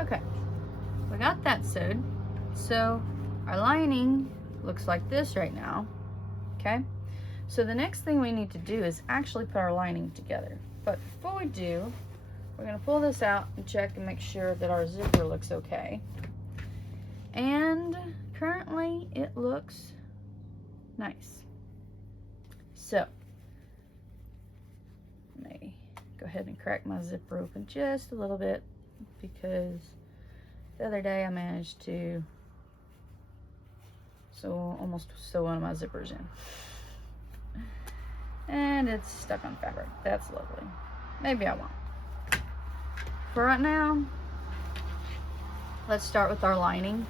Okay, we got that sewed. So our lining looks like this right now. Okay, so the next thing we need to do is actually put our lining together. But before we do, we're gonna pull this out and check and make sure that our zipper looks okay. And currently it looks nice. So let me go ahead and crack my zipper open just a little bit, because the other day I managed to almost sew one of my zippers in. And it's stuck on fabric. That's lovely. Maybe I won't. For right now, let's start with our lining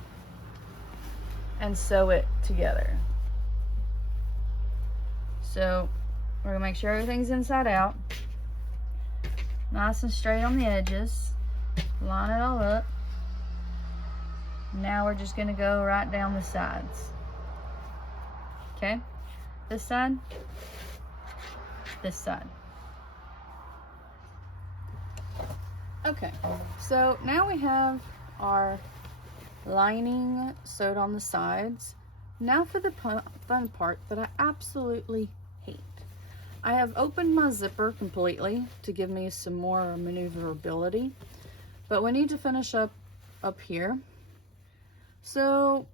and sew it together. So we're gonna make sure everything's inside out, nice and straight on the edges. Line it all up. Now we're just gonna go right down the sides. Okay, this side, this side. Okay, so now we have our lining sewed on the sides. Now for the fun part that I absolutely hate. I have opened my zipper completely to give me some more maneuverability, but we need to finish up here. So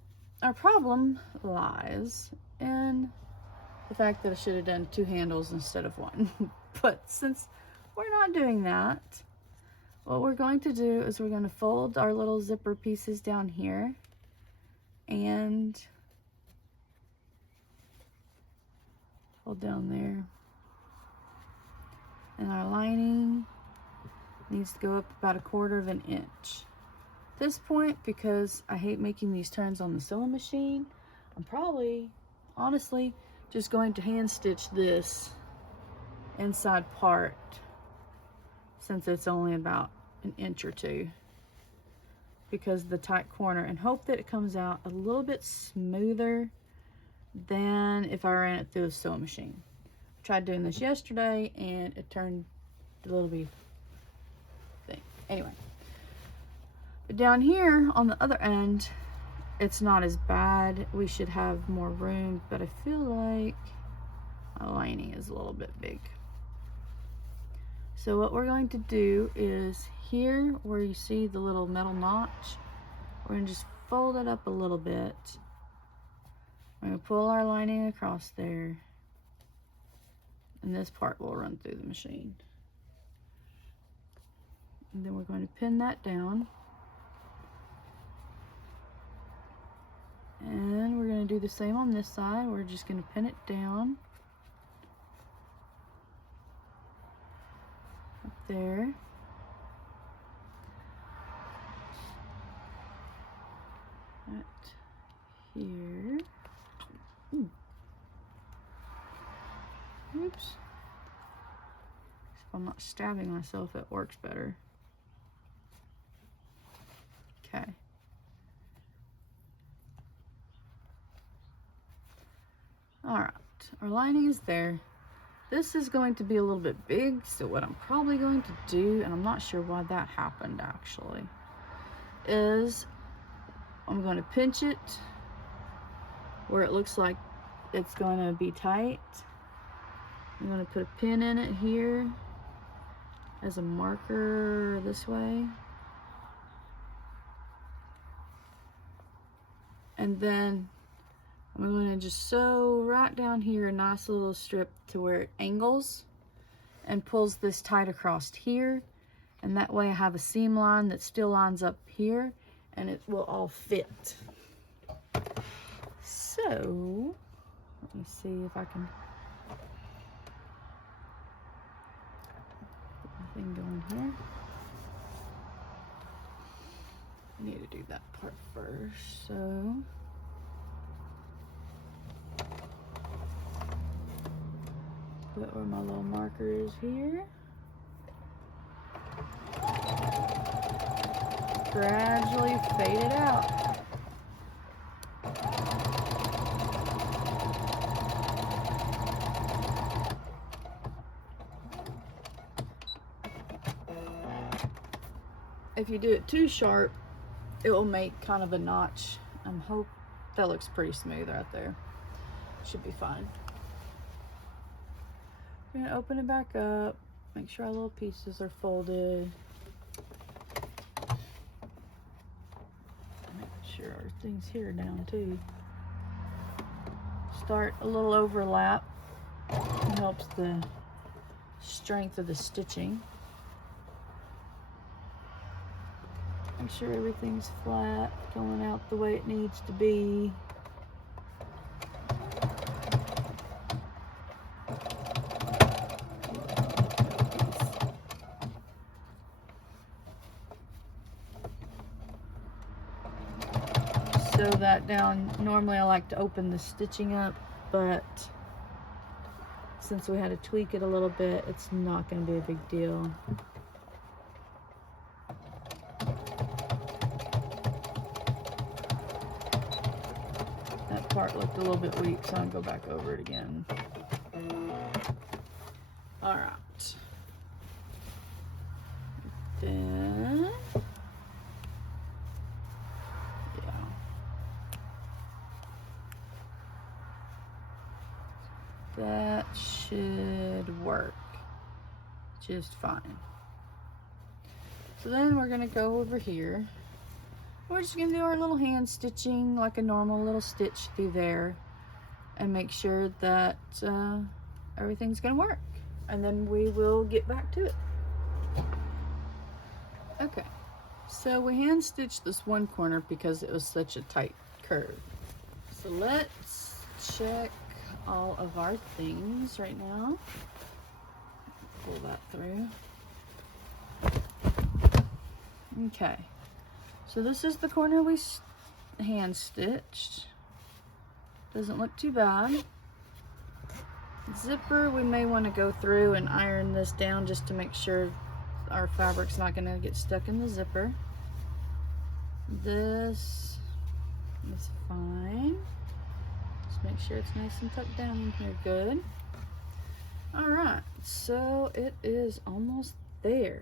our problem lies in the fact that I should have done 2 handles instead of 1. But since we're not doing that, what we're going to do is we're going to fold our little zipper pieces down here and fold down there. And our lining needs to go up about 1/4 of an inch. At this point, because I hate making these turns on the sewing machine, I'm probably, honestly, just going to hand stitch this inside part, since it's only about 1 inch or 2, because of the tight corner, and hope that it comes out a little bit smoother than if I ran it through a sewing machine. I tried doing this yesterday and it turned a little bit thing. Anyway, but down here on the other end, it's not as bad. We should have more room, but I feel like my lining is a little bit big. So what we're going to do is here where you see the little metal notch, we're going to just fold it up a little bit. We're going to pull our lining across there, and this part will run through the machine. And then we're going to pin that down. And we're going to do the same on this side. We're just going to pin it down. Up there. Right here. Ooh. Oops. If I'm not stabbing myself, it works better. Okay. Alright, our lining is there. This is going to be a little bit big, so what I'm probably going to do, and I'm not sure why that happened actually, is I'm going to pinch it where it looks like it's going to be tight. I'm going to put a pin in it here as a marker this way. And then I'm going to just sew right down here a nice little strip to where it angles and pulls this tight across here. And that way I have a seam line that still lines up here and it will all fit. So, let me see if I can get my thing going here. I need to do that part first, so. Put where my little marker is here. Gradually fade it out. If if you do it too sharp, it will make kind of a notch. Hope that looks pretty smooth right there. Should be fine. We're gonna open it back up, make sure our little pieces are folded. Make sure our things here are down too. Start a little overlap. It helps the strength of the stitching. Make sure everything's flat, going out the way it needs to be. Sew that down. Normally I like to open the stitching up, but since we had to tweak it a little bit, it's not going to be a big deal. That part looked a little bit weak, so I'll go back over it again. All right. Then, yeah. That should work just fine. So then we're gonna go over here. We're just gonna do our little hand stitching like a normal little stitch through there and make sure that everything's gonna work. And then we will get back to it. Okay, so we hand stitched this one corner because it was such a tight curve. So let's check all of our things right now. Pull that through. Okay, so this is the corner we hand stitched. Doesn't look too bad. Zipper, we may want to go through and iron this down just to make sure our fabric's not going to get stuck in the zipper. This is fine. Just make sure it's nice and tucked down in here. Good. All right, so it is almost there.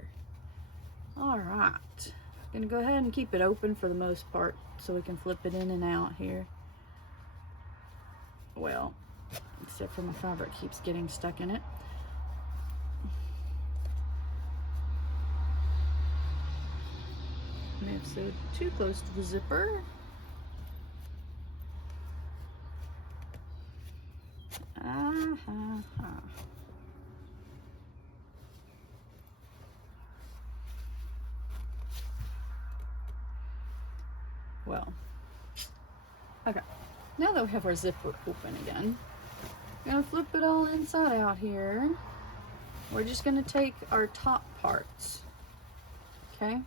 All right, gonna go ahead and keep it open for the most part so we can flip it in and out here. Well, except for my fabric keeps getting stuck in it. May have sewed too close to the zipper. Well, okay, now that we have our zipper open again, I'm gonna flip it all inside out here. We're just gonna take our top parts, okay?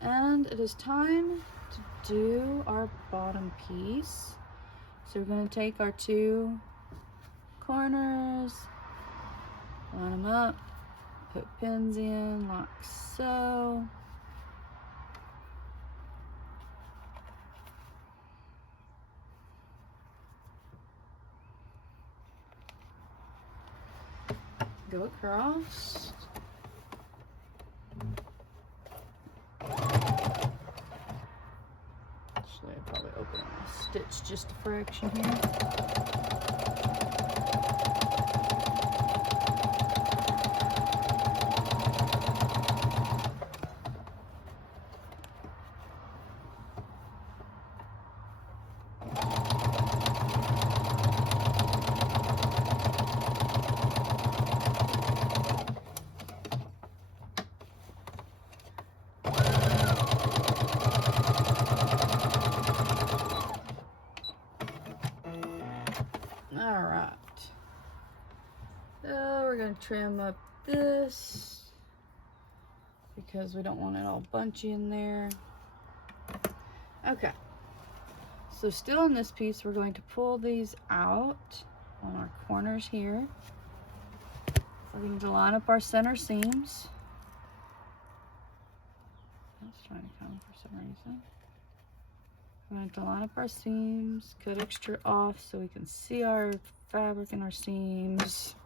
And it is time to do our bottom piece. So we're gonna take our two corners, line them up, put pins in like so. Go across. Actually, I'd probably open my stitch just a fraction here. All right, so we're gonna trim up this because we don't want it all bunchy in there. Okay, so still in this piece, we're going to pull these out on our corners here. We're going to line up our center seams. That's trying to come for some reason. We're going to line up our seams, cut extra off so we can see our fabric and our seams.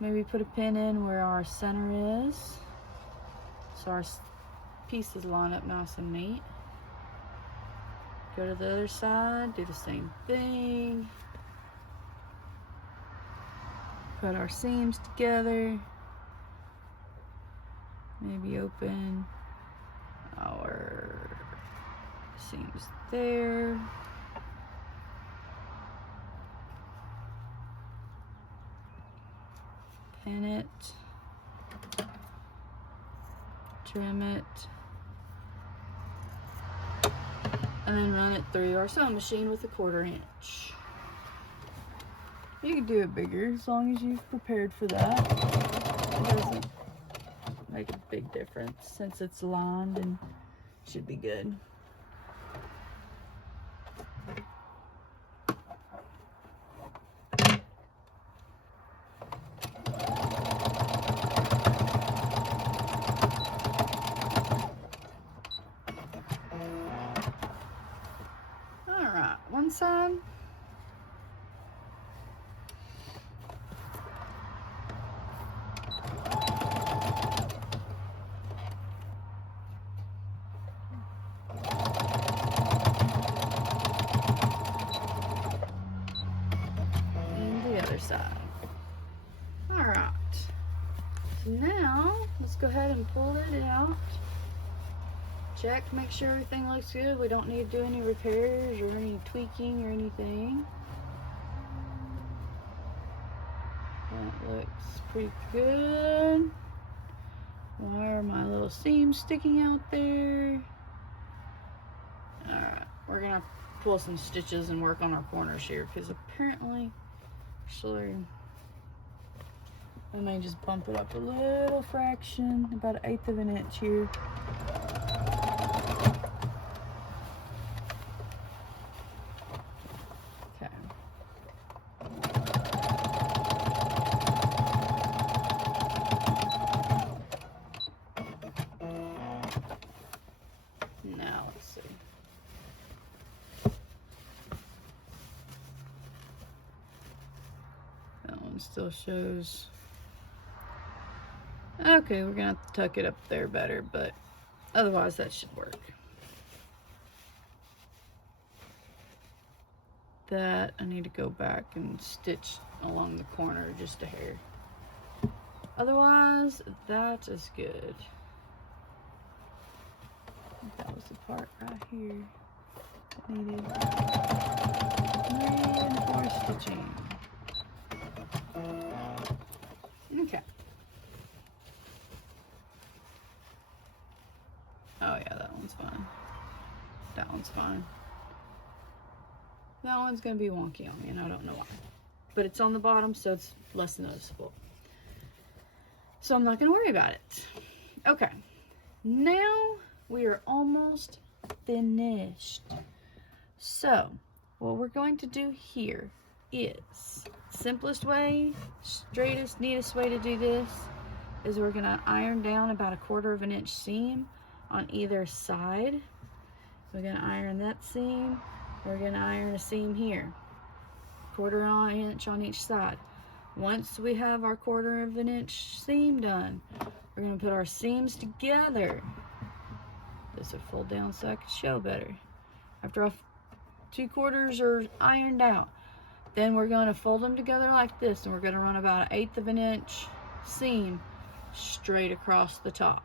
Maybe put a pin in where our center is. so our pieces line up nice and neat. Go to the other side, do the same thing. Put our seams together. Maybe open our seams there. Pin it. Trim it. And then run it through our sewing machine with a 1/4 inch. You can do it bigger as long as you've prepared for that. It doesn't make a big difference since it's lined and should be good. Alright, one side. Side. All right, so now let's go ahead and pull it out. Check, make sure everything looks good. We don't need to do any repairs or any tweaking or anything. That looks pretty good. Why are my little seams sticking out there? All right, we're gonna pull some stitches and work on our corners here because apparently, actually, I may just bump it up a little fraction, about 1/8 of an inch here. Okay. Now let's see. Still shows. Okay, we're gonna have to tuck it up there better, but otherwise that should work. That I need to go back and stitch along the corner just a hair. Otherwise, that is good. I think that was the part right here that needed reinforced stitching. Okay. Oh yeah, that one's fine. That one's fine. That one's gonna be wonky on me and I don't know why. But it's on the bottom, so it's less noticeable. So I'm not gonna worry about it. Okay. Now we are almost finished. So what we're going to do here is, simplest way, straightest, neatest way to do this is we're gonna iron down about 1/4 of an inch seam on either side. We're gonna iron that seam. We're gonna iron a seam here, 1/4 inch on each side. Once we have our 1/4 of an inch seam done, we're gonna put our seams together. This will fold down so I can show better. After our 2/4 are ironed out, then we're going to fold them together like this, and we're going to run about 1/8 of an inch seam straight across the top.